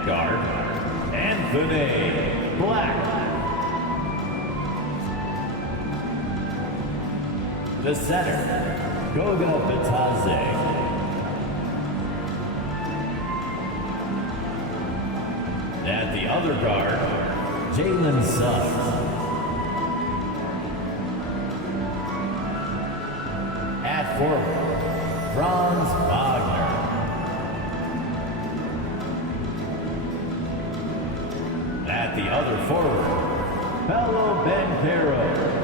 At guard, Anthony Black. The center, Goga Bitadze. At the other guard, Jalen Suggs. At forward, Franz Wagner. At the other forward, Paolo Banchero.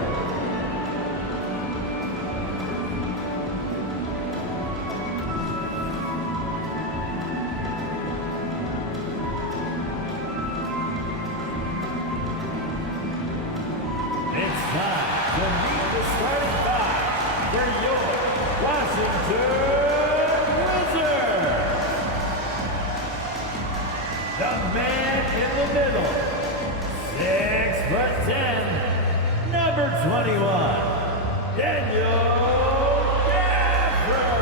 It's time to meet the starting five for your Washington Wizards. The man in the middle, 6'10", number 21, Daniel Gafford.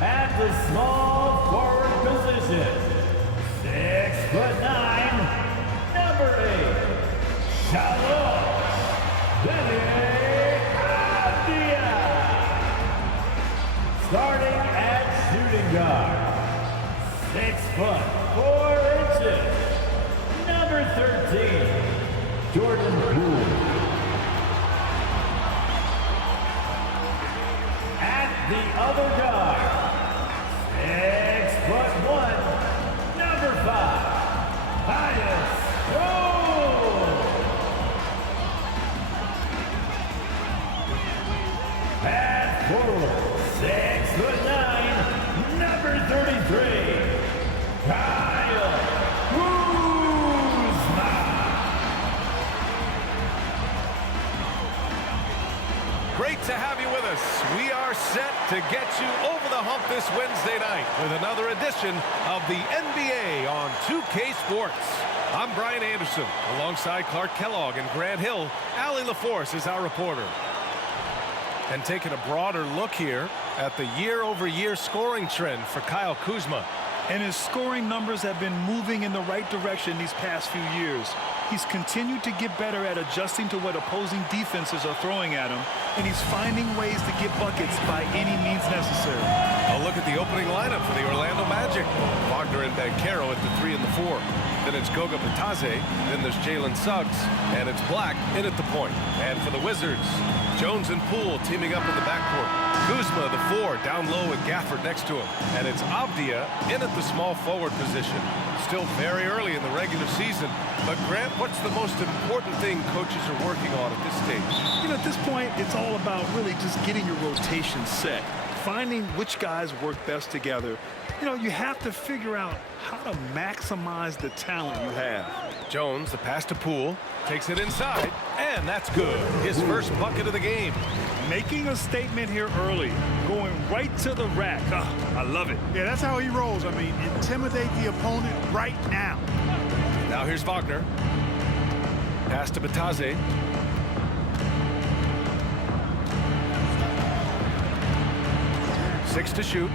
At the small forward position, 6'9", number 8, Shalom Abdia. Starting at shooting guard, 6'4", number 13, Jordan Poole. At the other guard, 6'1", number 5, Tyus Jones. At forward, 6'9", number 33, Kyle Kuzma. Great to have you with us. We are set to get you over the hump this Wednesday night with another edition of the NBA on 2K Sports. I'm Brian Anderson, alongside Clark Kellogg and Grant Hill. Allie LaForce is our reporter. And taking a broader look here at the year-over-year scoring trend for Kyle Kuzma. And his scoring numbers have been moving in the right direction these past few years. He's continued to get better at adjusting to what opposing defenses are throwing at him, and he's finding ways to get buckets by any means necessary. A look at the opening lineup for the Orlando Magic. Wagner and Banchero at the 3 and the 4. Then it's Goga Bitadze, then there's Jalen Suggs, and it's Black in at the point. And for the Wizards, Jones and Poole teaming up in the backcourt. Kuzma, the 4, down low with Gafford next to him. And it's Abdia in at the small forward position. Still very early in the regular season. But Grant, what's the most important thing coaches are working on at this stage? You know, at this point, it's all about really just getting your rotation set. Finding which guys work best together. You know, you have to figure out how to maximize the talent you have. Jones, the pass to Poole, takes it inside, and that's good. His first bucket of the game. Making a statement here early, going right to the rack. Oh, I love it. Yeah, that's how he rolls. I mean, intimidate the opponent right now. Now here's Wagner. Pass to Bitadze. Six to shoot.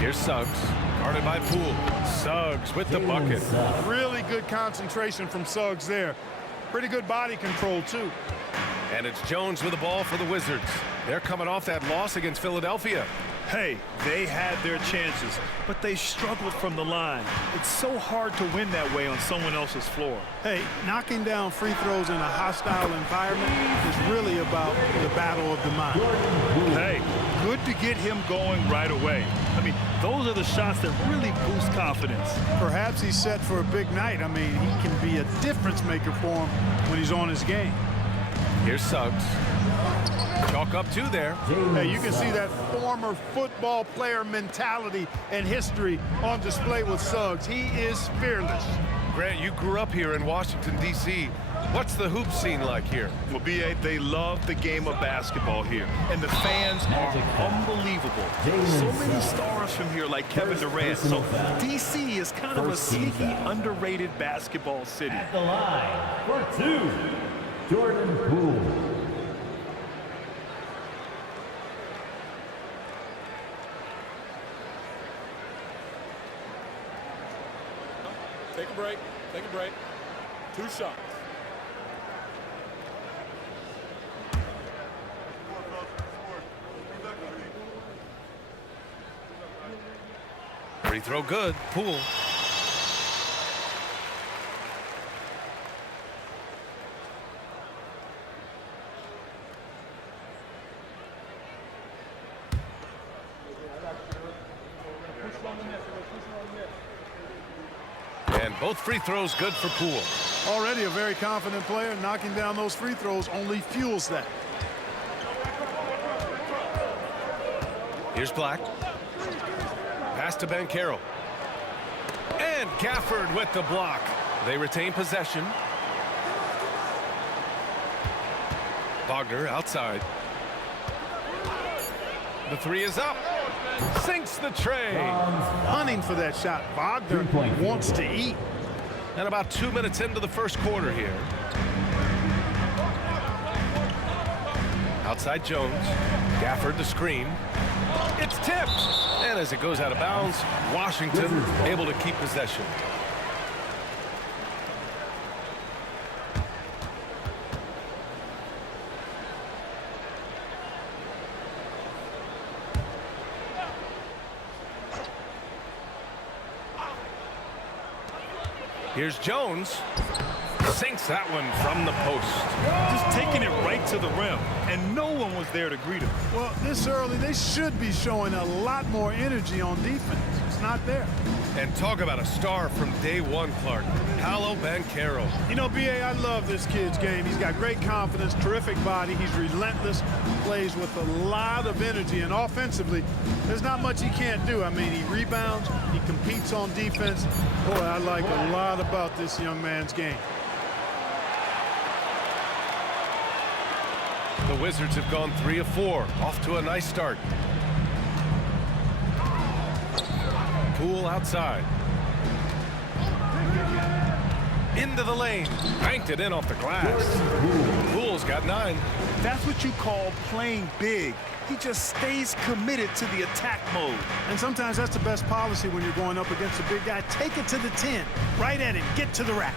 Here's Suggs, guarded by Poole. Suggs with the bucket. Really good concentration from Suggs there. Pretty good body control, too. And it's Jones with the ball for the Wizards. They're coming off that loss against Philadelphia. Hey, they had their chances, but they struggled from the line. It's so hard to win that way on someone else's floor. Hey, knocking down free throws in a hostile environment is really about the battle of the mind. Hey, good to get him going right away. I mean, those are the shots that really boost confidence. Perhaps he's set for a big night. I mean, he can be a difference maker for him when he's on his game. Here's Suggs. Chalk up 2 there. Hey, you can see that former football player mentality and history on display with Suggs. He is fearless. Grant, you grew up here in Washington, D.C. What's the hoop scene like here? Well, B.A., they love the game of basketball here, and the fans are unbelievable. So many stars from here like Kevin Durant. So D.C. is kind of a sneaky, underrated basketball city. At the line for 2, Jordan Poole. Take a break. Take a break. 2 shots. Free throw good. Poole. And both free throws good for Poole. Already a very confident player. Knocking down those free throws only fuels that. Here's Black. Pass to Banchero. And Gafford with the block. They retain possession. Wagner outside. The three is up. Sinks the tray. Hunting for that shot. Wagner wants to eat. And about 2 minutes into the first quarter here. Outside Jones. Gafford the screen. It's tipped. And as it goes out of bounds, Washington able to keep possession. Here's Jones. Sinks that one from the post. Just taking it right to the rim, and no one was there to greet him. Well, this early, they should be showing a lot more energy on defense. It's not there. And talk about a star from day one, Clark. Paolo Banchero. You know, B.A., I love this kid's game. He's got great confidence, terrific body. He's relentless, plays with a lot of energy, and offensively, there's not much he can't do. I mean, he rebounds, he competes on defense. Boy, I like a lot about this young man's game. The Wizards have gone 3 of 4, off to a nice start. Poole outside. Into the lane. Banked it in off the glass. Poole's got 9. That's what you call playing big. He just stays committed to the attack mode. And sometimes that's the best policy when you're going up against a big guy. Take it to the 10. Right at him. Get to the rack.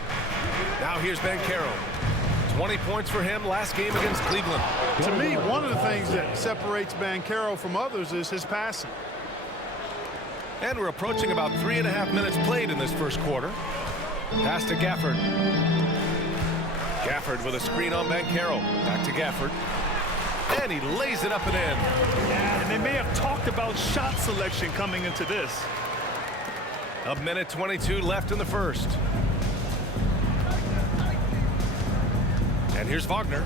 Now here's Banchero. 20 points for him last game against Cleveland. To me, one of the things that separates Banchero from others is his passing. And we're approaching about 3.5 minutes played in this first quarter. Pass to Gafford. Gafford with a screen on Banchero. Back to Gafford. And he lays it up and in. And they may have talked about shot selection coming into this. 1:22 left in the first. And here's Wagner.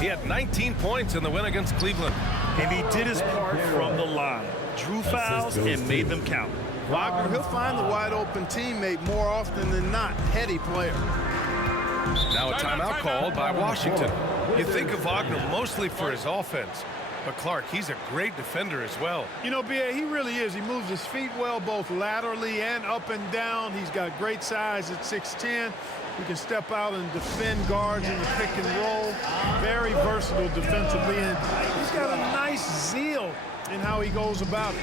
He had 19 points in the win against Cleveland. And he did his part from the line. Drew fouls and made them count. Wagner, he'll find the wide open teammate more often than not. Heady player. Now a timeout called by Washington. You think of Wagner mostly for his offense, but Clark, he's a great defender as well. You know, B.A., he really is. He moves his feet well, both laterally and up and down. He's got great size at 6'10". He can step out and defend guards in the pick and roll. Very versatile defensively, and he's got a nice zeal in how he goes about it.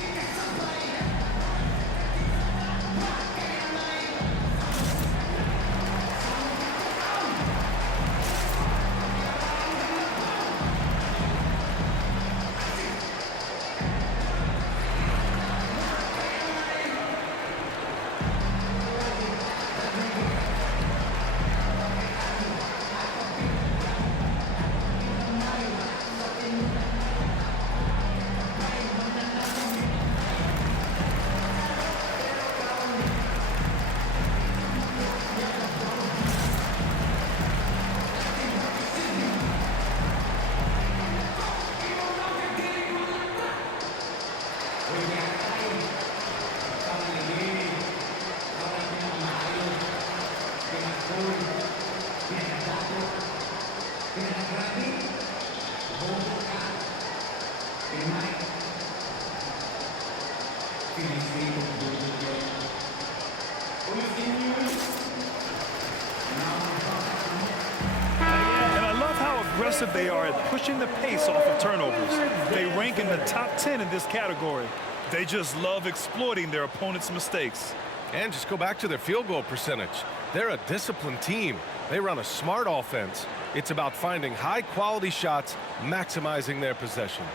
And I love how aggressive they are at pushing the pace off of turnovers. They rank in the top 10 in this category. They just love exploiting their opponent's mistakes. And just go back to their field goal percentage. They're a disciplined team. They run a smart offense. It's about finding high-quality shots, maximizing their possessions.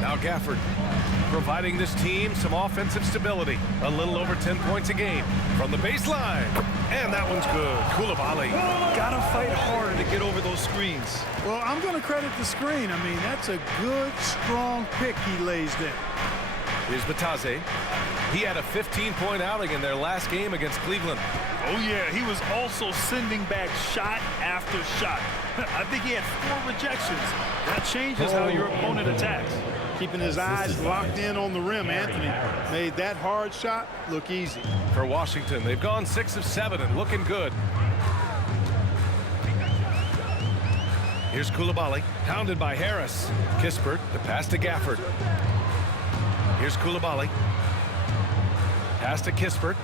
Now Gafford, providing this team some offensive stability. A little over 10 points a game from the baseline. And that one's good. Coulibaly. Gotta fight harder to get over those screens. Well, I'm going to credit the screen. I mean, that's a good, strong pick he lays there. Here's Bataze. He had a 15-point outing in their last game against Cleveland. Oh, yeah, he was also sending back shot after shot. I think he had 4 rejections. That changes how your opponent attacks. Keeping his eyes locked in on the rim, Anthony made that hard shot look easy. For Washington, they've gone 6 of 7 and looking good. Here's Coulibaly, pounded by Harris. Kispert, the pass to Gafford. Here's Coulibaly. Pass to Kispert.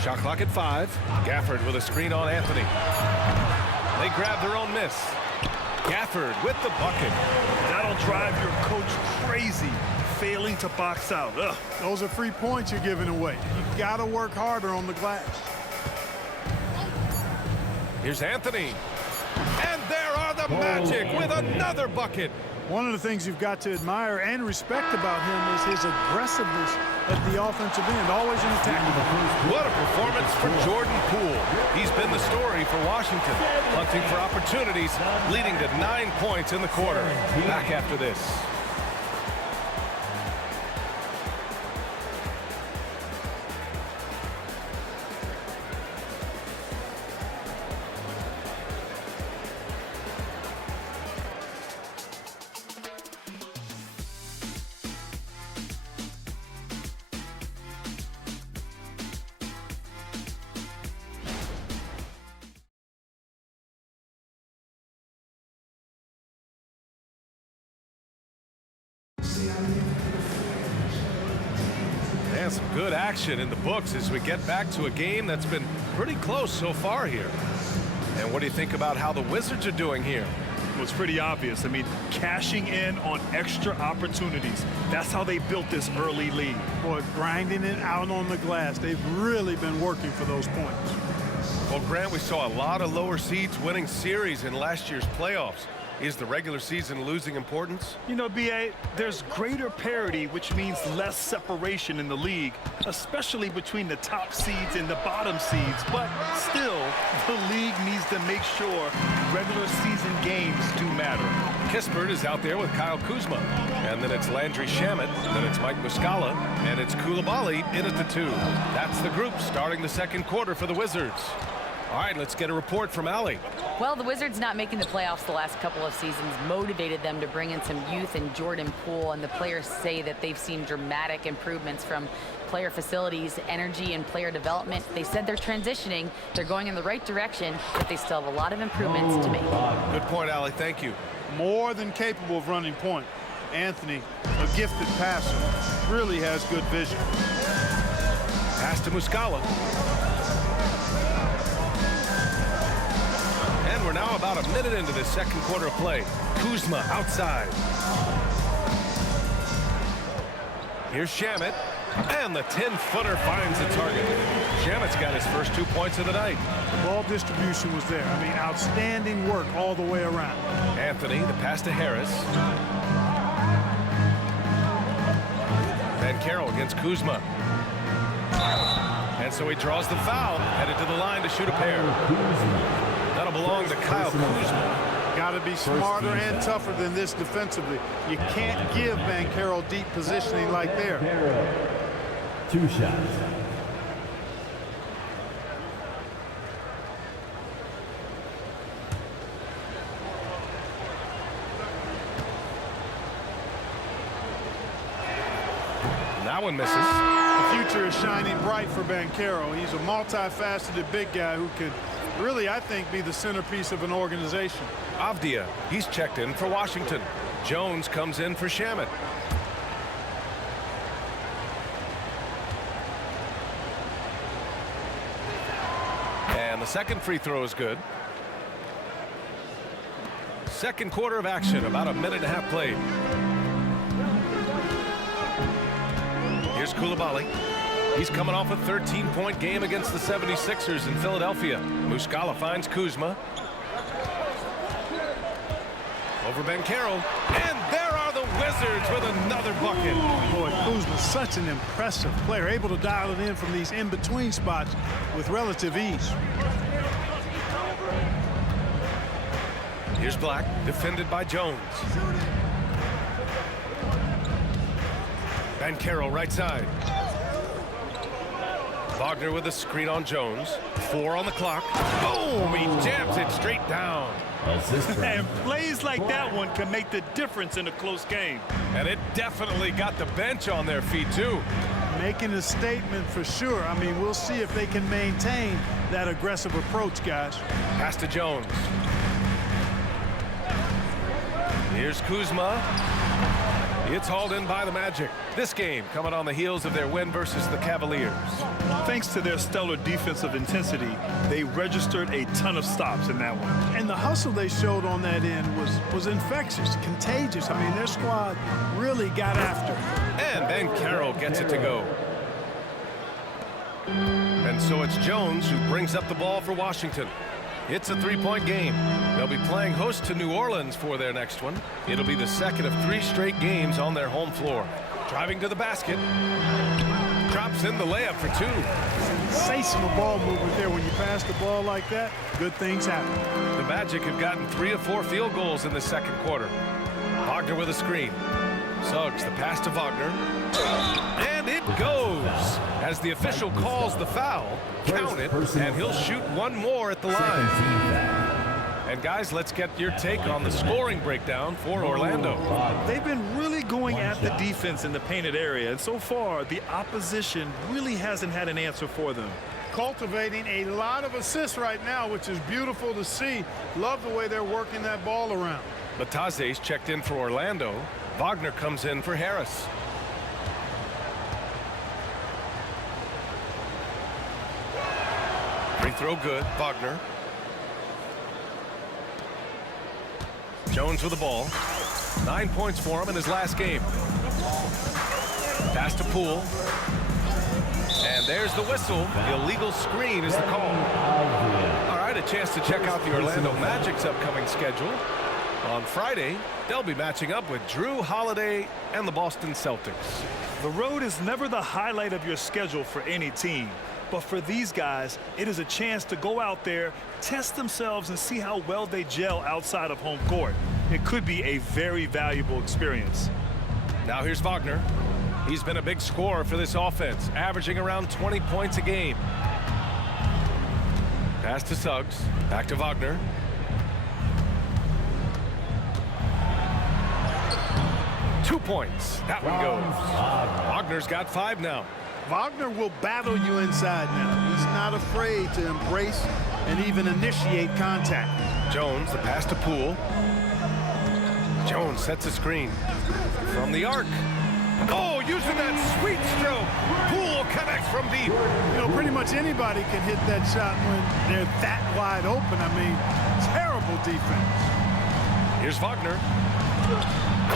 Shot clock at 5. Gafford with a screen on Anthony. They grab their own miss. Gafford with the bucket. That'll drive your coach crazy, failing to box out. Ugh. Those are free points you're giving away. You've got to work harder on the glass. Here's Anthony. And there are the Magic with another bucket. One of the things you've got to admire and respect about him is his aggressiveness at the offensive end, always in attack. What a performance for Jordan Poole. He's been the story for Washington, hunting for opportunities, leading to 9 points in the quarter. Back after this. And some good action in the books as we get back to a game that's been pretty close so far here. And what do you think about how the Wizards are doing here? Well, it's pretty obvious. I mean, cashing in on extra opportunities. That's how they built this early lead. Boy, grinding it out on the glass. They've really been working for those points. Well, Grant, we saw a lot of lower seeds winning series in last year's playoffs. Is the regular season losing importance? You know, B.A., there's greater parity, which means less separation in the league, especially between the top seeds and the bottom seeds. But still, the league needs to make sure regular season games do matter. Kispert is out there with Kyle Kuzma. And then it's Landry Shamet. Then it's Mike Muscala. And it's Coulibaly in at the 2. That's the group starting the second quarter for the Wizards. All right, let's get a report from Allie. Well, the Wizards not making the playoffs the last couple of seasons motivated them to bring in some youth in Jordan Poole, and the players say that they've seen dramatic improvements from player facilities, energy, and player development. They said they're transitioning, they're going in the right direction, but they still have a lot of improvements to make. Good point, Allie. Thank you. More than capable of running point. Anthony, a gifted passer, really has good vision. Pass to Muscala. And we're now about a minute into the second quarter of play. Kuzma outside. Here's Shamet. And the 10-footer finds the target. Shamet's got his first 2 points of the night. Ball distribution was there. I mean, outstanding work all the way around. Anthony, the pass to Harris. Banchero against Kuzma. And so he draws the foul, headed to the line to shoot a pair. That'll belong to Kyle Kuzma. Got to be smarter and tougher than this defensively. You can't give Banchero deep positioning like there. 2 shots. That one misses. The future is shining bright for Banchero. He's a multifaceted big guy who could really, I think, be the centerpiece of an organization. Avdia, he's checked in for Washington. Jones comes in for Shamet. the second free throw is good. Second quarter of action, about a minute and a half played. Here's Coulibaly. He's coming off a 13-point game against the 76ers in Philadelphia. Muscala finds Kuzma. Over Banchero. And there are the Wizards with another bucket. Boy, Kuzma's such an impressive player, able to dial it in from these in-between spots with relative ease. Here's Black, defended by Jones. Banchero right side. Wagner with a screen on Jones. 4 on the clock. Boom! He jams it straight down. And plays like that one can make the difference in a close game. And it definitely got the bench on their feet, too. Making a statement for sure. I mean, we'll see if they can maintain that aggressive approach, guys. Pass to Jones. Here's Kuzma. It's hauled in by the Magic. This game coming on the heels of their win versus the Cavaliers. Thanks to their stellar defensive intensity, they registered a ton of stops in that one. And the hustle they showed on that end was infectious, contagious. I mean, their squad really got after it. And Banchero gets it to go. And so it's Jones who brings up the ball for Washington. It's a three-point game. They'll be playing host to New Orleans for their next one. It'll be the second of 3 straight games on their home floor. Driving to the basket. Drops in the layup for 2. Sensational ball movement there. When you pass the ball like that, good things happen. The Magic have gotten 3 of 4 field goals in the second quarter. Wagner with a screen. Suggs the pass to Wagner. And it goes. As the official calls the foul, count it, and he'll shoot one more at the line. And guys, let's get your take on the scoring breakdown for Orlando. They've been really going at the defense in the painted area, and so far the opposition really hasn't had an answer for them. Cultivating a lot of assists right now, which is beautiful to see. Love the way they're working that ball around. Bataze's checked in for Orlando. Wagner comes in for Harris. Free throw good. Wagner. Jones with the ball. 9 points for him in his last game. Pass to Poole. And there's the whistle. The illegal screen is the call. All right, a chance to check out the Orlando Magic's upcoming schedule. On Friday, they'll be matching up with Drew Holiday and the Boston Celtics. The road is never the highlight of your schedule for any team. But for these guys, it is a chance to go out there, test themselves, and see how well they gel outside of home court. It could be a very valuable experience. Now here's Wagner. He's been a big scorer for this offense, averaging around 20 points a game. Pass to Suggs. Back to Wagner. Two points. That one goes. Wagner's got 5 now. Wagner will battle you inside now. He's not afraid to embrace and even initiate contact. Jones, the pass to Poole. Jones sets a screen from the arc. Oh, using that sweet stroke. Poole connects from deep. You know, pretty much anybody can hit that shot when they're that wide open. I mean, terrible defense. Here's Wagner.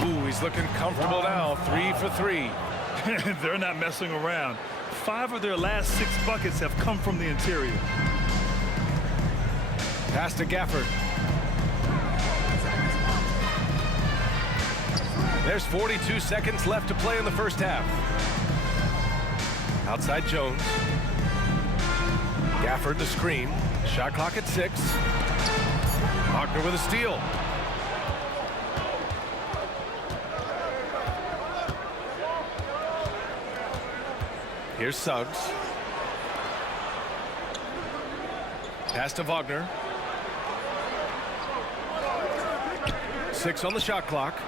Ooh, he's looking comfortable now. 3 for 3. They're not messing around. 5 of their last 6 buckets have come from the interior. Pass to Gafford. There's 42 seconds left to play in the first half. Outside Jones. Gafford the screen. Shot clock at 6. Wagner with a steal. Here's Suggs. Pass to Wagner. 6 on the shot clock.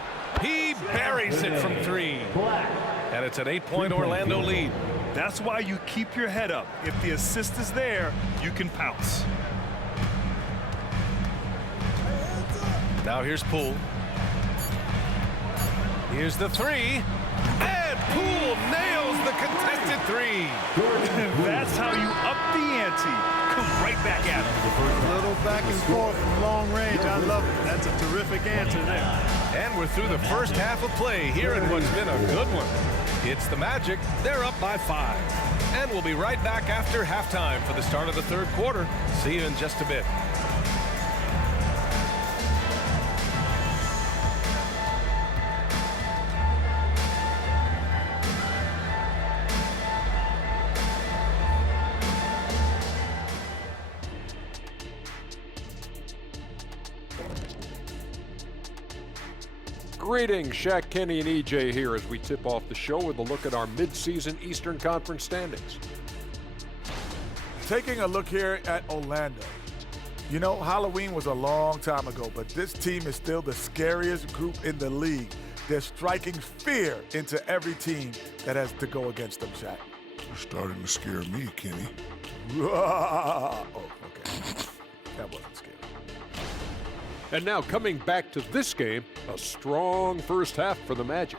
He buries it from 3. And it's an 8-point Orlando lead. That's why you keep your head up. If the assist is there, you can pounce. Now here's Poole. Here's the 3. And Poole nails the contested three. That's how you up the ante. Come right back at him. A little back and forth from long range. I love it. That's a terrific answer there. And we're through the first half of play here in what's been a good one. It's the Magic. They're up by 5. And we'll be right back after halftime for the start of the third quarter. See you in just a bit. Greetings, Shaq, Kenny, and EJ here as we tip off the show with a look at our midseason Eastern Conference standings. Taking a look here at Orlando. You know, Halloween was a long time ago, but this team is still the scariest group in the league. They're striking fear into every team that has to go against them, Shaq. You're starting to scare me, Kenny. Oh, okay. That wasn't scary. And now coming back to this game, a strong first half for the Magic.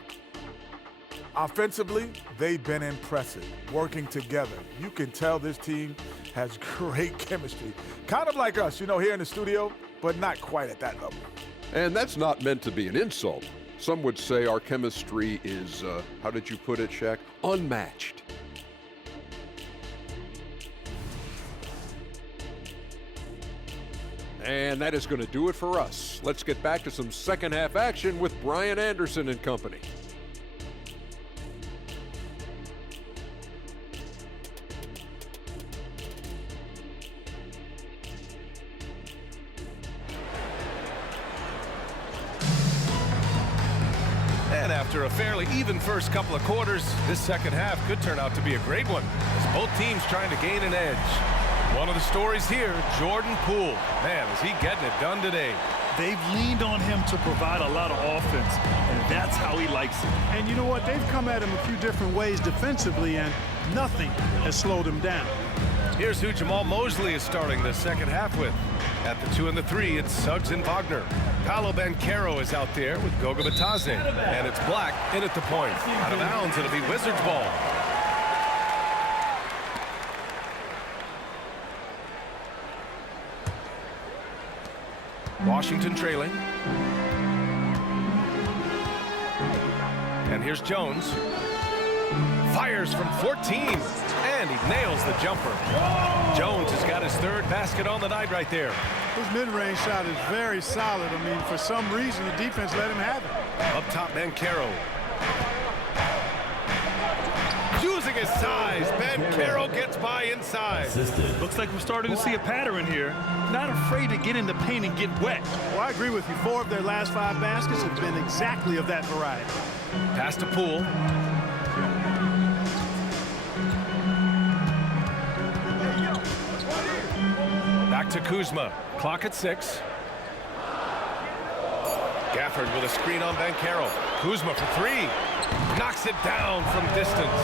Offensively, they've been impressive, working together. You can tell this team has great chemistry. Kind of like us, you know, here in the studio, but not quite at that level. And that's not meant to be an insult. Some would say our chemistry is, how did you put it, Shaq? Unmatched. And that is going to do it for us. Let's get back to some second half action with Brian Anderson and company. And after a fairly even first couple of quarters, this second half could turn out to be a great one, as both teams trying to gain an edge. One of the stories here, Jordan Poole. Man, is he getting it done today. They've leaned on him to provide a lot of offense, and that's how he likes it. And you know what? They've come at him a few different ways defensively, and nothing has slowed him down. Here's who Jamal Mosley is starting the second half with. At the 2 and the 3, it's Suggs and Wagner. Paolo Banchero is out there with Goga Bitadze. And it's Black in at the point. Out of bounds, it'll be Wizards ball. Washington trailing. And here's Jones. Fires from 14. And he nails the jumper. Jones has got his third basket on the night right there. His mid-range shot is very solid. I mean, for some reason, the defense let him have it. Up top, Banchero. Using his size, Banchero gets by inside. Looks like we're starting to see a pattern here. Not afraid to get in the paint and get wet. Well, I agree with you. 4 of their last 5 baskets have been exactly of that variety. Pass to Poole. Back to Kuzma. Clock at 6. Gafford with a screen on Banchero. Kuzma for 3. Knocks it down from distance.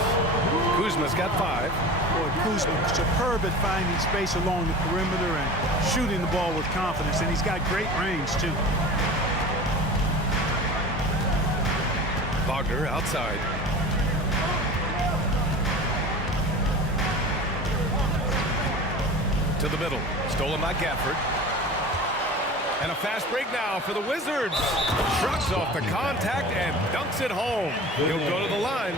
Kuzma's got 5. Boy, Kuzma, superb at finding space along the perimeter and shooting the ball with confidence, and he's got great range, too. Wagner outside. To the middle. Stolen by Gafford. And a fast break now for the Wizards. Shrugs off the contact and dunks it home. He'll go to the line.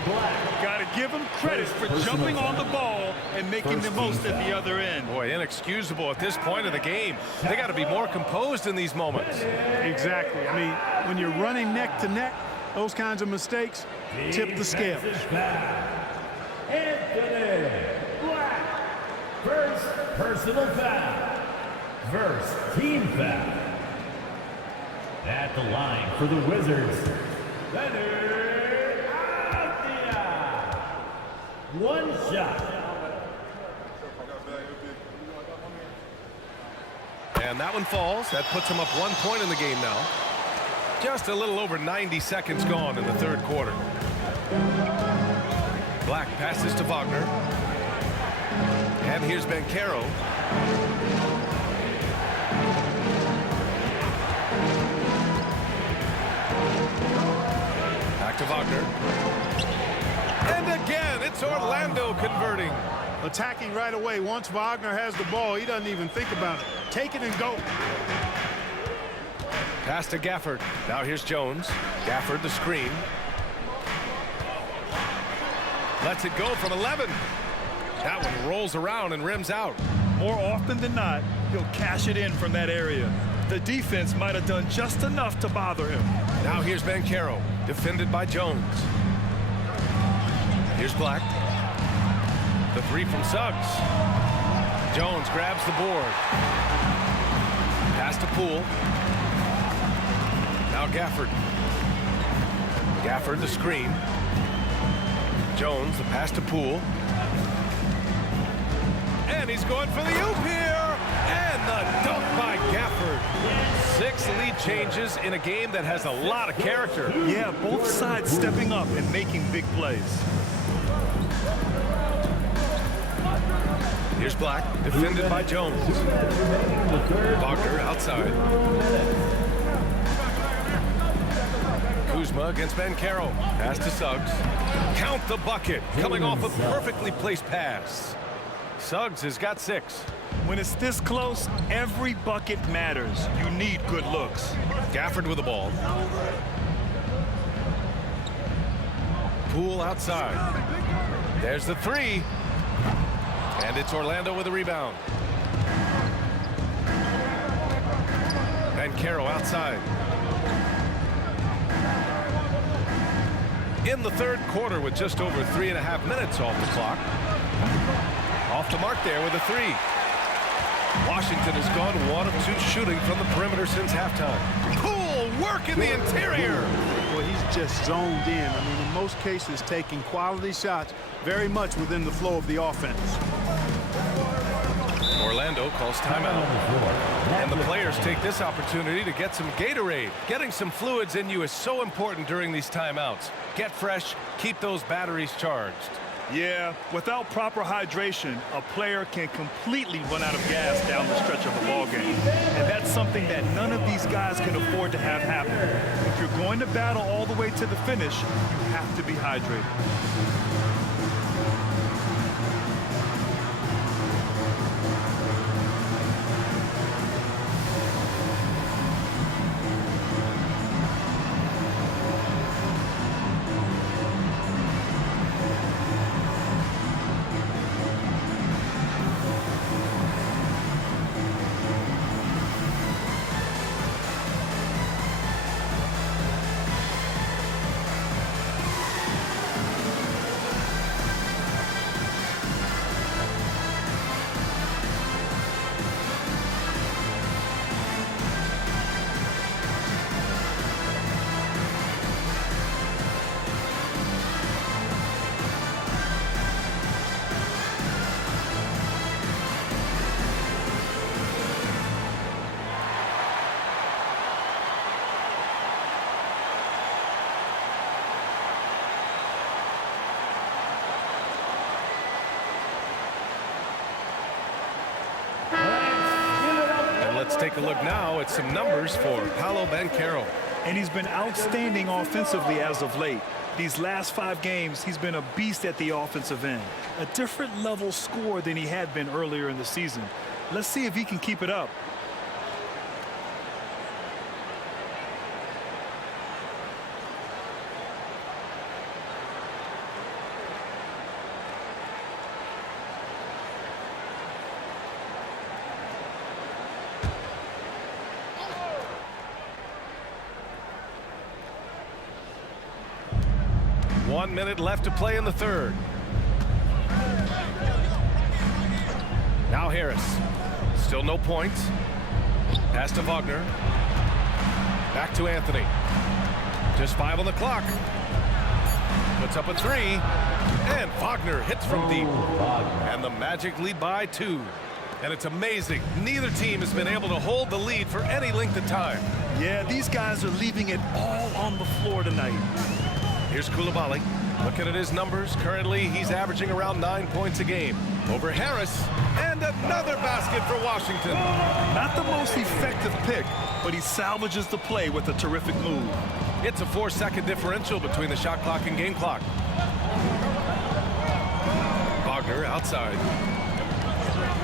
Got to give him credit for jumping on the ball and making the most at the other end. Boy, inexcusable at this point of the game. They got to be more composed in these moments. Exactly. I mean, when you're running neck to neck, those kinds of mistakes tip the scale. Anthony Black. First personal foul. First team foul. At the line for the Wizards, Leonard Avdia. 1 shot. And that one falls. That puts him up 1 point in the game now. Just a little over 90 seconds gone in the third quarter. Black passes to Wagner. And here's Banchero. Back to Wagner. And again, it's Orlando converting. Attacking right away. Once Wagner has the ball, he doesn't even think about it. Take it and go. Pass to Gafford. Now here's Jones. Gafford the screen. Lets it go from 11. That one rolls around and rims out. More often than not, he'll cash it in from that area. The defense might have done just enough to bother him. Now here's Banchero, defended by Jones. Here's Black. The three from Suggs. Jones grabs the board. Pass to Poole. Now Gafford. Gafford the screen. Jones the pass to Poole. And he's going for the oop here. And the dunk by Gafford. 6 lead changes in a game that has a lot of character. Yeah, both sides stepping up and making big plays. Here's Black, defended by Jones. Wagner outside. Kuzma against Banchero. Pass to Suggs. Count the bucket. Coming off a perfectly placed pass. Suggs has got 6. When it's this close, every bucket matters. You need good looks. Gafford with the ball. Poole outside. There's the 3. And it's Orlando with a rebound. Banchero outside. In the third quarter with just over 3.5 minutes off the clock. Off the mark there with a 3. Washington has gone 1 of 2 shooting from the perimeter since halftime. Poole work in the interior. Well, he's just zoned in. I mean, in most cases, taking quality shots very much within the flow of the offense. Orlando calls timeout. And the players take this opportunity to get some Gatorade. Getting some fluids in you is so important during these timeouts. Get fresh, keep those batteries charged. Yeah, without proper hydration, a player can completely run out of gas down the stretch of a ball game. And that's something that none of these guys can afford to have happen. If you're going to battle all the way to the finish, you have to be hydrated. Let's take a look now at some numbers for Paolo Banchero. And he's been outstanding offensively as of late. These last 5 games, he's been a beast at the offensive end. A different level score than he had been earlier in the season. Let's see if he can keep it up. One minute left to play in the third. Now Harris. Still no points. Pass to Wagner. Back to Anthony. Just 5 on the clock. Puts up a 3. And Wagner hits from deep. And the Magic lead by 2. And it's amazing. Neither team has been able to hold the lead for any length of time. Yeah, these guys are leaving it all on the floor tonight. Here's Coulibaly. Looking at his numbers, currently he's averaging around 9 points a game. Over Harris, and another basket for Washington. Not the most effective pick, but he salvages the play with a terrific move. It's a 4-second differential between the shot clock and game clock. Wagner outside.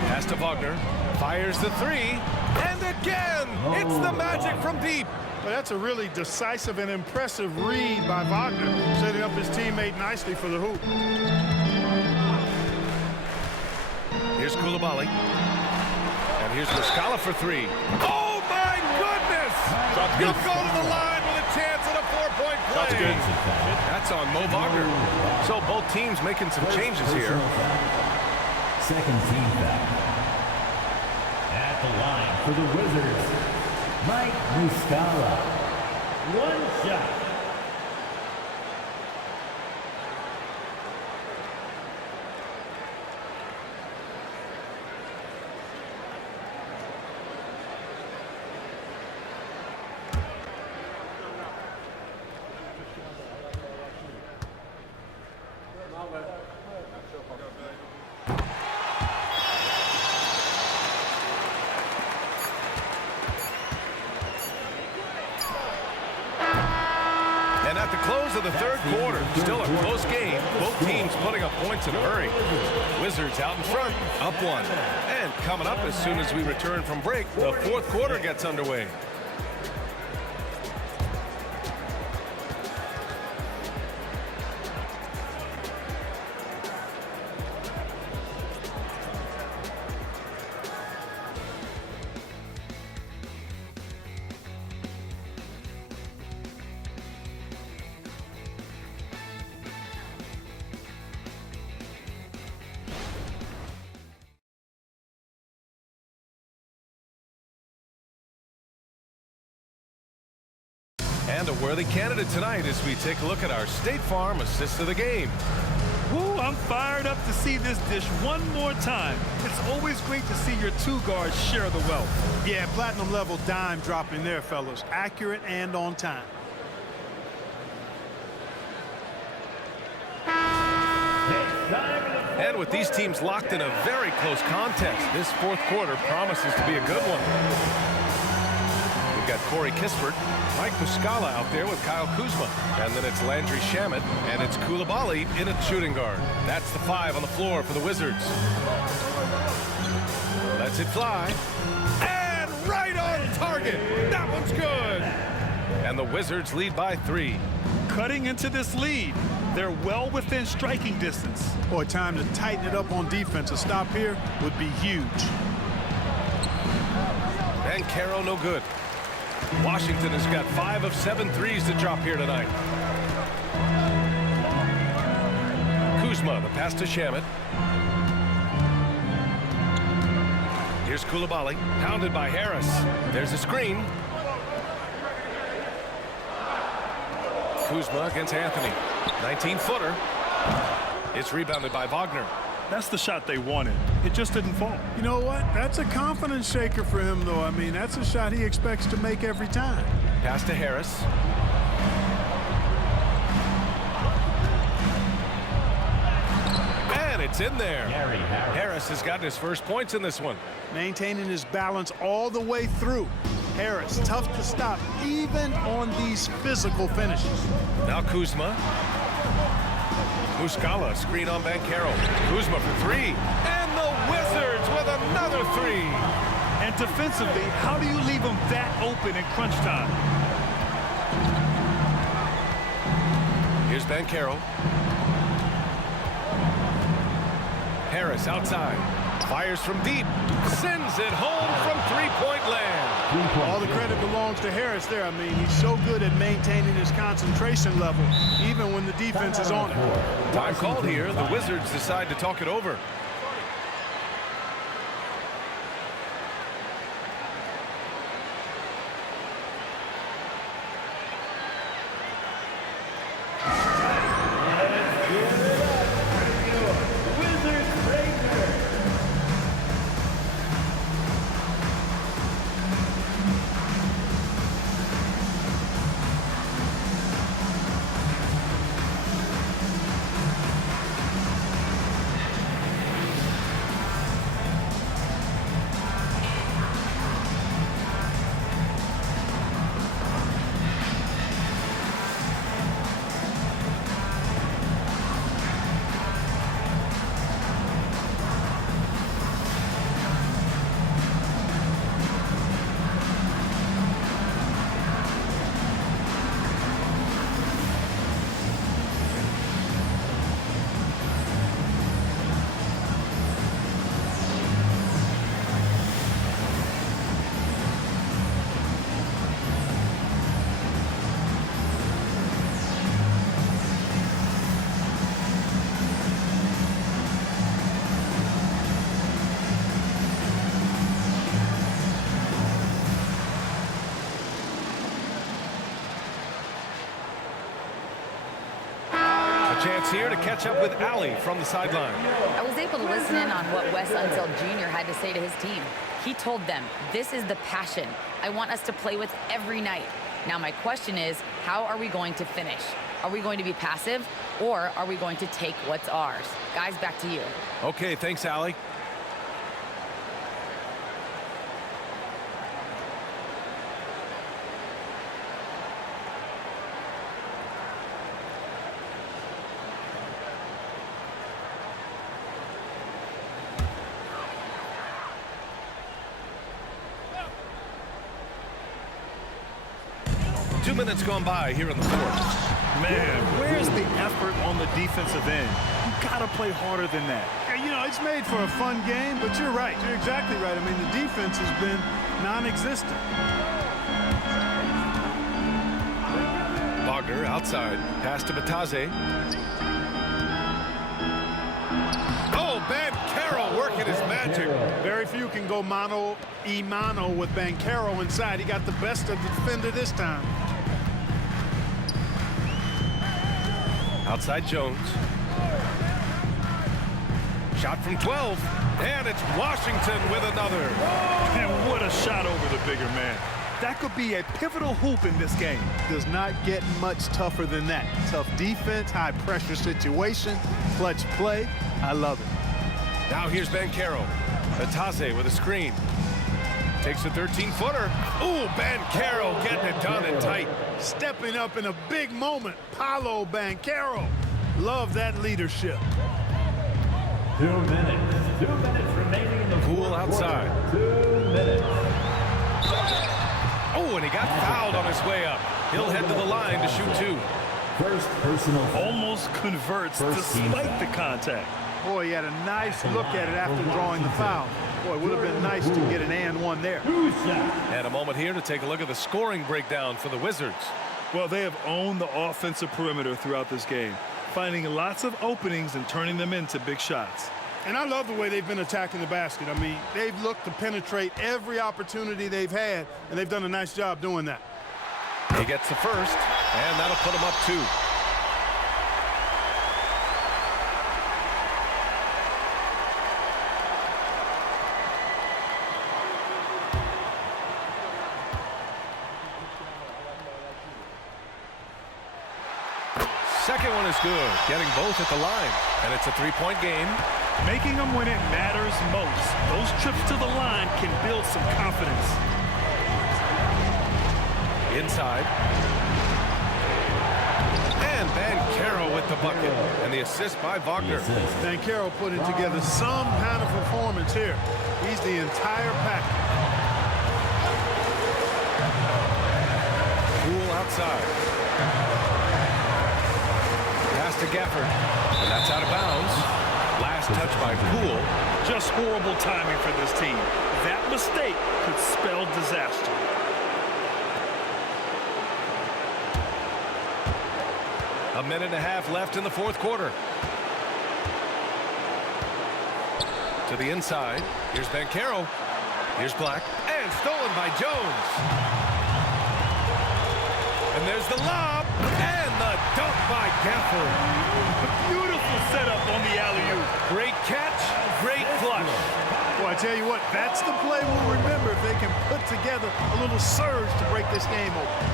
Pass to Wagner. Fires the three. And again, it's the Magic from deep. Well, that's a really decisive and impressive read by Wagner, setting up his teammate nicely for the hoop. Here's Coulibaly. And here's Muscala for three. Oh, my goodness! He'll go to the line with a chance at a 4-point play. That's good. That's on Mo Wagner. So both teams making some changes here. Second team foul. At the line for the Wizards, Mike Muscala. One shot. And at the close of the third quarter, still a close game. Both teams putting up points in a hurry. Wizards out in front, up one. And coming up as soon as we return from break, the fourth quarter gets underway. And a worthy candidate tonight as we take a look at our State Farm assist of the game. Woo, I'm fired up to see this dish one more time. It's always great to see your two guards share the wealth. Yeah, platinum level dime dropping there, fellas. Accurate and on time. And with these teams locked in a very close contest, this fourth quarter promises to be a good one. We've got Corey Kispert, Mike Muscala out there with Kyle Kuzma. And then it's Landry Shamet, and it's Coulibaly in at shooting guard. That's the 5 on the floor for the Wizards. Lets it fly. And right on target. That one's good. And the Wizards lead by 3. Cutting into this lead. They're well within striking distance. Boy, time to tighten it up on defense. A stop here would be huge. Banchero no good. Washington has got 5 of 7 threes to drop here tonight. Kuzma, the pass to Shamet. Here's Coulibaly, pounded by Harris. There's a screen. Kuzma against Anthony. 19-footer. It's rebounded by Wagner. That's the shot they wanted. It just didn't fall. You know what? That's a confidence shaker for him, though. I mean, that's a shot he expects to make every time. Pass to Harris. And it's in there. Harris has gotten his first points in this one. Maintaining his balance all the way through. Harris, tough to stop, even on these physical finishes. Now Kuzma. Muscala, screen on Banchero. Kuzma for 3. And the Wizards with another 3. And defensively, how do you leave them that open in crunch time? Here's Banchero. Harris outside. Fires from deep. Sends it home from three-point land. All the credit belongs to Harris there. I mean, he's so good at maintaining his concentration level, even when the defense is on it. Time called here. The Wizards decide to talk it over. A chance here to catch up with Allie from the sideline. I was able to listen in on what Wes Unseld Jr. had to say to his team. He told them, this is the passion I want us to play with every night. Now my question is, how are we going to finish? Are we going to be passive, or are we going to take what's ours? Guys, back to you. Okay, thanks, Allie. Two minutes gone by here in the fourth. Man, where's the effort on the defensive end? You gotta play harder than that. Yeah, you know, it's made for a fun game, but you're right. You're exactly right. I mean, the defense has been non-existent. Wagner outside. Pass to Batase. Oh, Banchero working his magic. Very few can go mano-a-mano with Banchero inside. He got the best of the defender this time. Outside Jones. Shot from 12. And it's Washington with another. And what a shot over the bigger man. That could be a pivotal hoop in this game. Does not get much tougher than that. Tough defense, high pressure situation, clutch play. I love it. Now here's Banchero. Batase with a screen. Takes a 13-footer. Ooh, Banchero getting it done and tight. Stepping up in a big moment, Paolo Banchero. Love that leadership. 2 minutes. 2 minutes remaining in the Poole outside. 2 minutes. Oh, and he got fouled on his way up. He'll head to the line to shoot two. First personal. Almost converts despite the contact. Boy, he had a nice look at it after drawing the foul. Boy, it would have been nice to get an and one there. And a moment here to take a look at the scoring breakdown for the Wizards. Well, they have owned the offensive perimeter throughout this game, finding lots of openings and turning them into big shots. And I love the way they've been attacking the basket. I mean, they've looked to penetrate every opportunity they've had, and they've done a nice job doing that. He gets the first, and that'll put him up 2. Second one is good, getting both at the line. And it's a 3-point game. Making them when it matters most. Those trips to the line can build some confidence. Inside. And Banchero with the bucket. And the assist by Wagner. Banchero putting together some kind of performance here. He's the entire package. Poole outside. Pass to Gafford. And that's out of bounds. Last touch by Poole. Just horrible timing for this team. That mistake could spell disaster. A minute and a half left in the fourth quarter. To the inside. Here's Banchero. Here's Black. And stolen by Jones. And there's the lob. And the dunk by Gafford. A beautiful setup on the alley-oop. Great catch. Great flush. Well, I tell you what, that's the play we'll remember if they can put together a little surge to break this game open.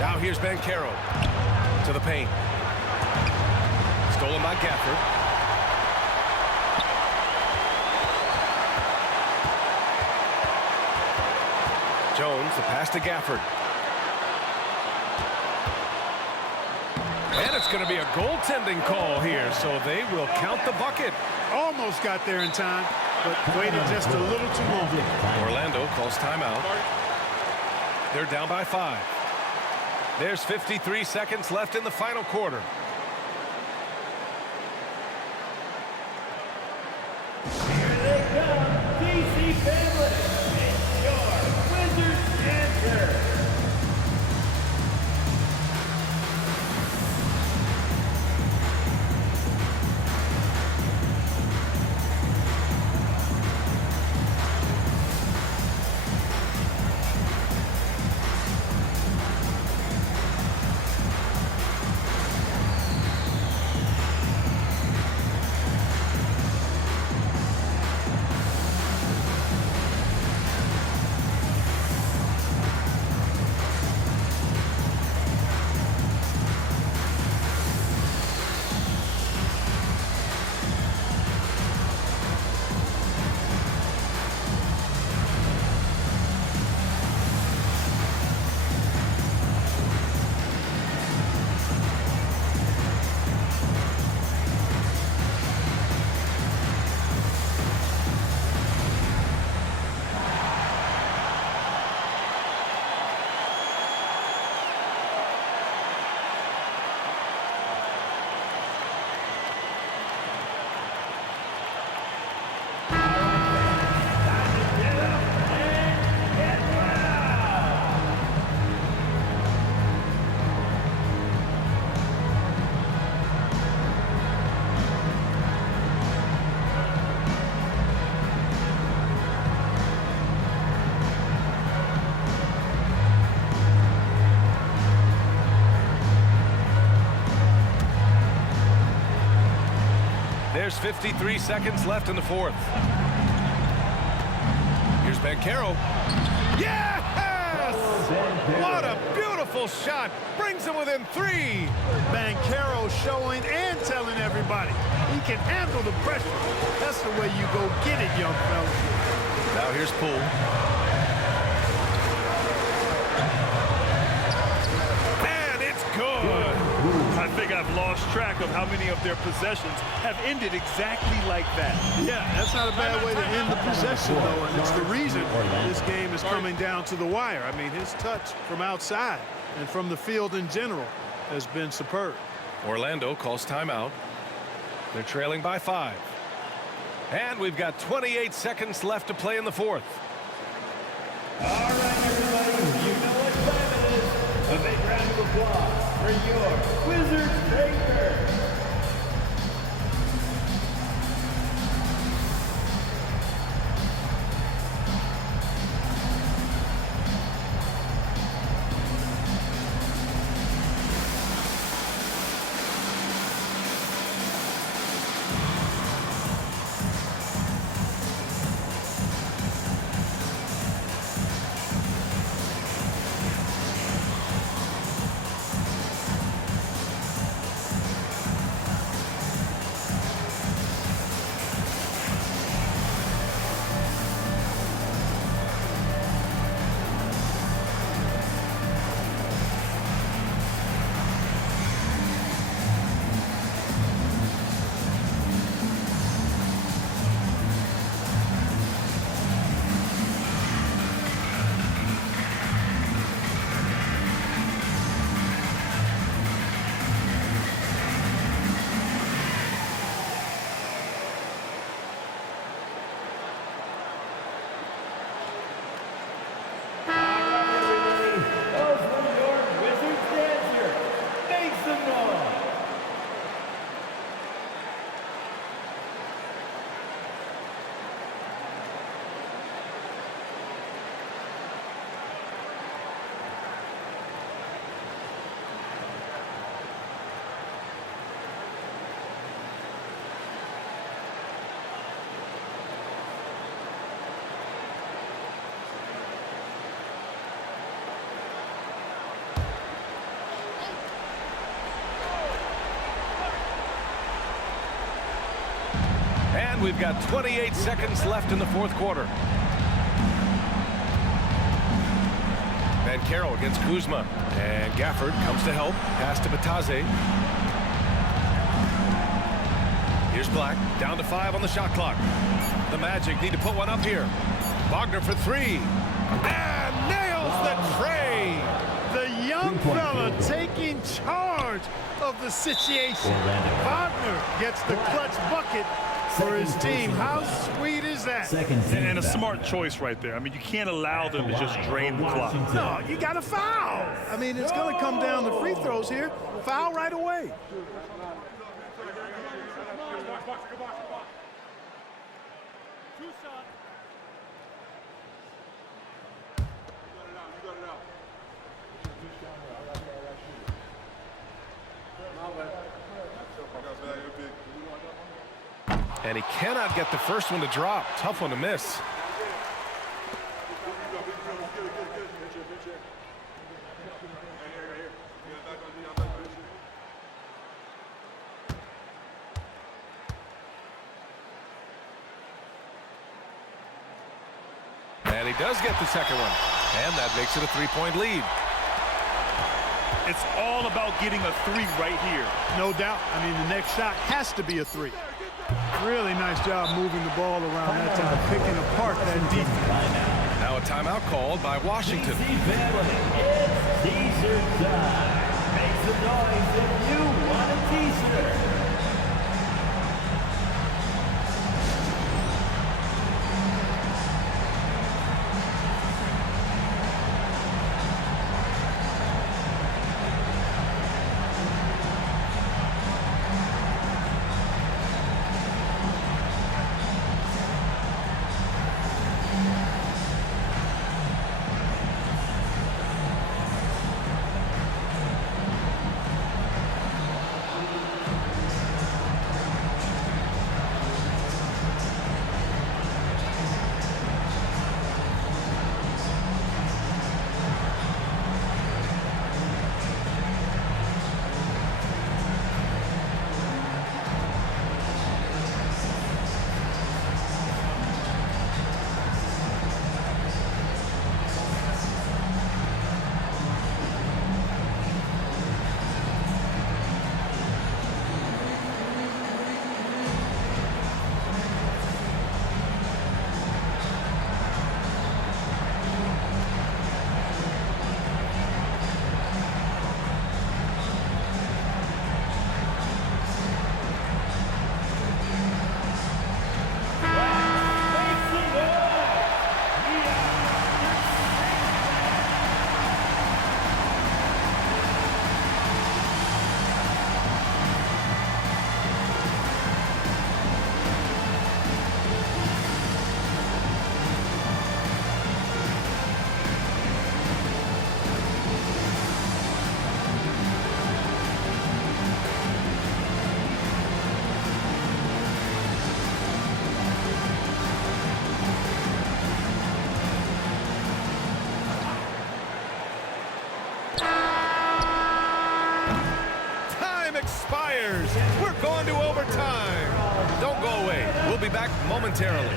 Now here's Banchero. To the paint. Stolen by Gafford. Jones, the pass to Gafford. And it's going to be a goaltending call here, so they will count the bucket. Almost got there in time, but waited just a little too long. Orlando calls timeout. They're down by 5. There's 53 seconds left in the final quarter. Here they come, DC family. It's your Wizards answer. There's 53 seconds left in the fourth. Here's Banchero. Yes! What a beautiful shot. Brings him within 3. Banchero showing and telling everybody he can handle the pressure. That's the way you go get it, young fella. Now here's Poole. And it's good. I think I've lost track of how many of their possessions have ended exactly like that. Yeah, that's not a bad way to end the possession, though, and it's the reason this game is coming down to the wire. I mean, his touch from outside and from the field in general has been superb. Orlando calls timeout. They're trailing by 5. And we've got 28 seconds left to play in the fourth. All right, everybody, you know what time it is. A big round of applause for your Wizards Breaker. And we've got 28 seconds left in the fourth quarter. Banchero against Kuzma. And Gafford comes to help. Pass to Batase. Here's Black. Down to 5 on the shot clock. The Magic need to put one up here. Wagner for 3. And nails the tray. The young fella taking charge of the situation. Wagner gets the clutch bucket for his team. How sweet is that? And a smart choice right there. I mean, you can't allow them to just drain the clock. No, you got to foul. I mean, it's going to come down to free throws here. Foul right away. And he cannot get the first one to drop. Tough one to miss. And he does get the second one. And that makes it a 3-point lead. It's all about getting a 3 right here. No doubt. I mean, the next shot has to be a 3. Really nice job moving the ball around that time, picking apart that defense. Now a timeout called by Washington. DC family, it's teaser time. Make some noise if you want a teaser. expires. We're going to overtime. Don't go away. We'll be back momentarily.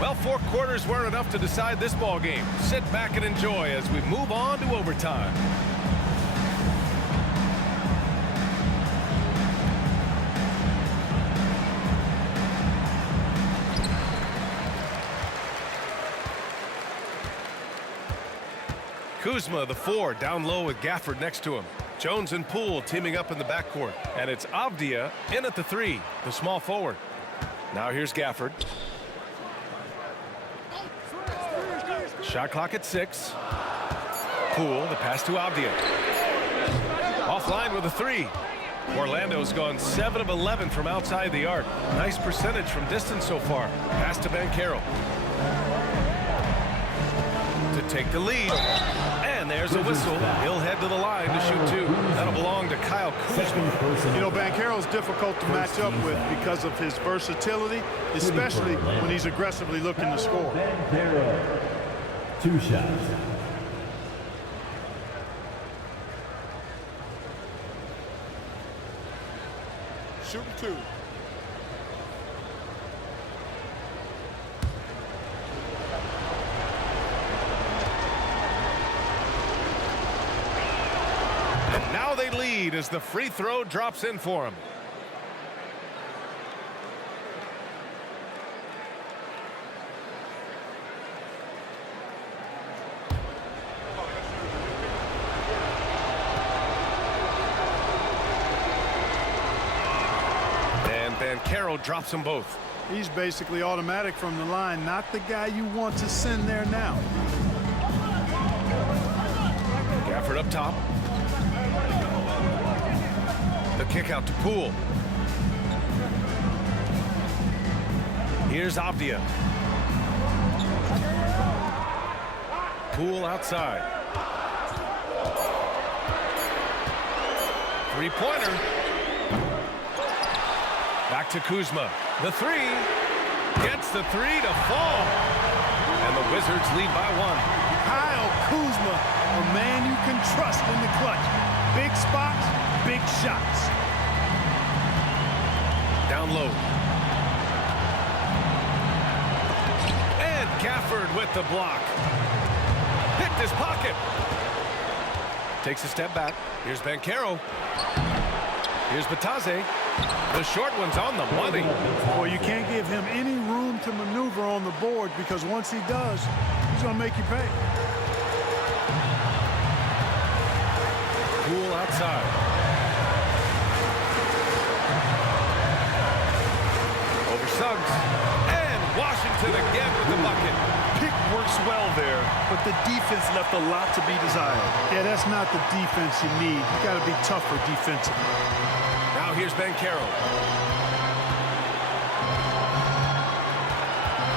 Well, 4 quarters weren't enough to decide this ball game. Sit back and enjoy as we move on to overtime. Kuzma, the 4, down low with Gafford next to him. Jones and Poole teaming up in the backcourt. And it's Avdia in at the 3, the small forward. Now here's Gafford. Shot clock at 6. Poole, the pass to Avdia. Offline with a 3. Orlando's gone 7 of 11 from outside the arc. Nice percentage from distance so far. Pass to Banchero. To take the lead. And there's a whistle. He'll head to the line to shoot 2. That'll belong to Kyle Kuzma. You know, Banchero's difficult to match up with because of his versatility, especially when he's aggressively looking to score. Banchero, 2 shots. Shooting 2. And now they lead as the free throw drops in for him. Banchero drops them both. He's basically automatic from the line, not the guy you want to send there now. Gafford up top. The kick out to Poole. Here's Avdia. Poole outside. 3-pointer. Back to Kuzma. The 3. Gets the 3 to fall. And the Wizards lead by 1. Kyle Kuzma, a man you can trust in the clutch. Big spots, big shots. Down low. And Gafford with the block. Picked his pocket. Takes a step back. Here's Banchero. Here's Bataze. The short one's on the money. Well, you can't give him any room to maneuver on the board because once he does, he's going to make you pay. Poole outside. Over Suggs. And Washington again with the bucket. Pick works well there, but the defense left a lot to be desired. Yeah, that's not the defense you need. You got to be tougher defensively. Now here's Banchero.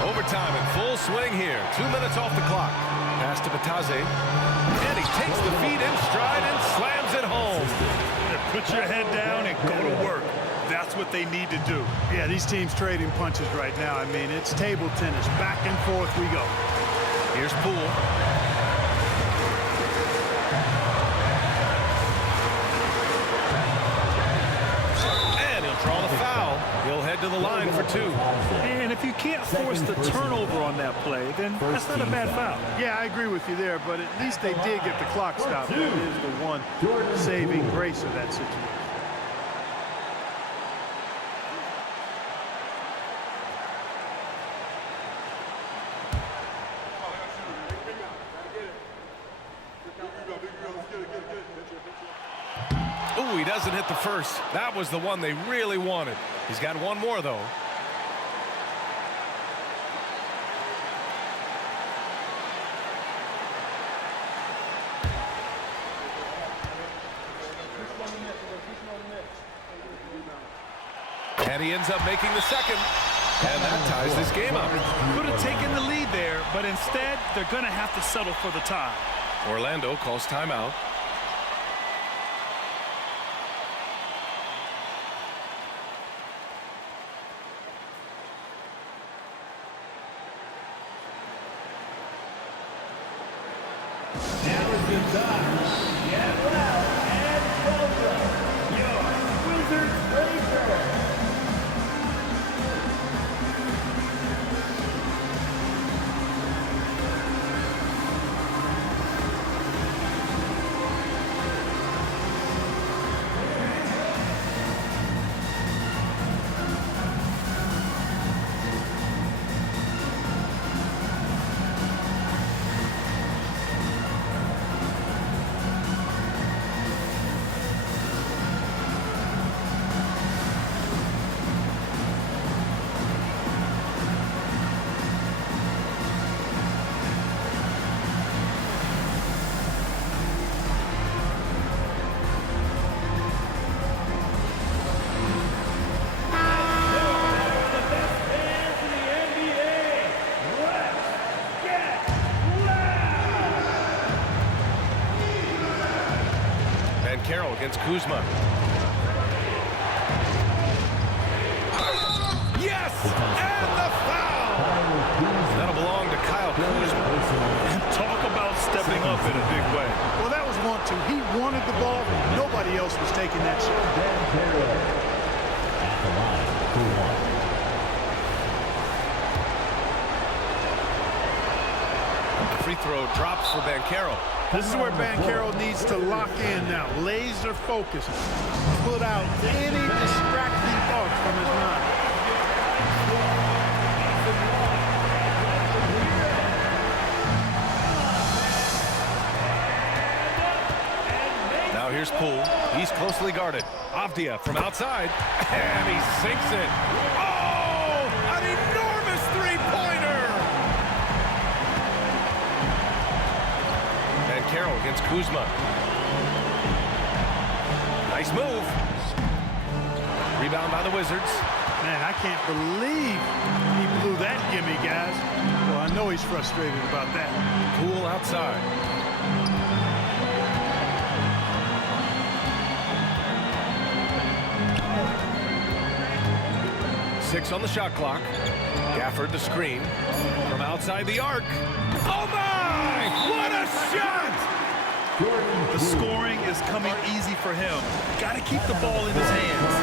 Overtime in full swing here. 2 minutes off the clock. Pass to Bataze. And he takes the feet in stride and slams it home. Put your head down and go to work. That's what they need to do. Yeah, these teams trading punches right now. I mean, it's table tennis. Back and forth we go. Here's Poole. Draw the foul. He'll head to the line for 2. And if you can't force the turnover on that play, then that's not a bad foul. Yeah, I agree with you there, but at least they did get the clock stopped. That is the one saving grace of that situation. Ooh, he doesn't hit the first. That was the one they really wanted. He's got one more, though. And he ends up making the second. And that ties this game up. Could have taken the lead there, but instead, they're going to have to settle for the tie. Orlando calls timeout. Now is the time. Get well and welcome your Wizards Breaker. Carroll against Kuzma. Yes! And the foul! That'll belong to Kyle Kuzma. Talk about stepping up in a big way. Well, that was 1-2. He wanted the ball. Nobody else was taking that shot. At the line for one. Free throw drops for Banchero. This is where Banchero needs to lock in now. Laser focus. Put out any distracting thoughts from his mind. Now here's Poole. He's closely guarded. Avdia from outside. And he sinks it. Oh! An enormous three-pointer! Banchero against Kuzma. Nice move. Rebound by the Wizards. Man, I can't believe he blew that gimme, guys. Well, I know he's frustrated about that. Poole outside. Six on the shot clock. Gafford the screen from outside the arc. Oh my! What a shot! The scoring is coming easy for him. Got to keep the ball in his hands.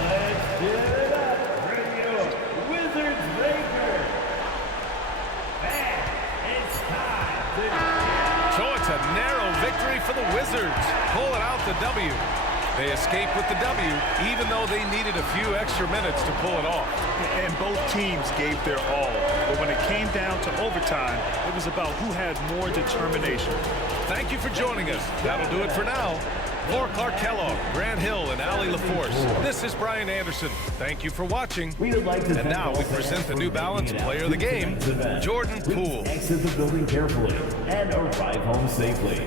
Let's give it up for your Wizards Breaker. And it's time to... So it's a narrow victory for the Wizards. Pulling out the W. They escaped with the W, even though they needed a few extra minutes to pull it off. And both teams gave their all. But when it came down to overtime, it was about who had more determination. Thank you for joining us. That'll do it for now. For Clark Kellogg, Grant Hill, and Allie LaForce, this is Brian Anderson. Thank you for watching. We would like to And now we present the New Balance Player of the Game, Jordan Poole. Exit the building carefully and arrive home safely.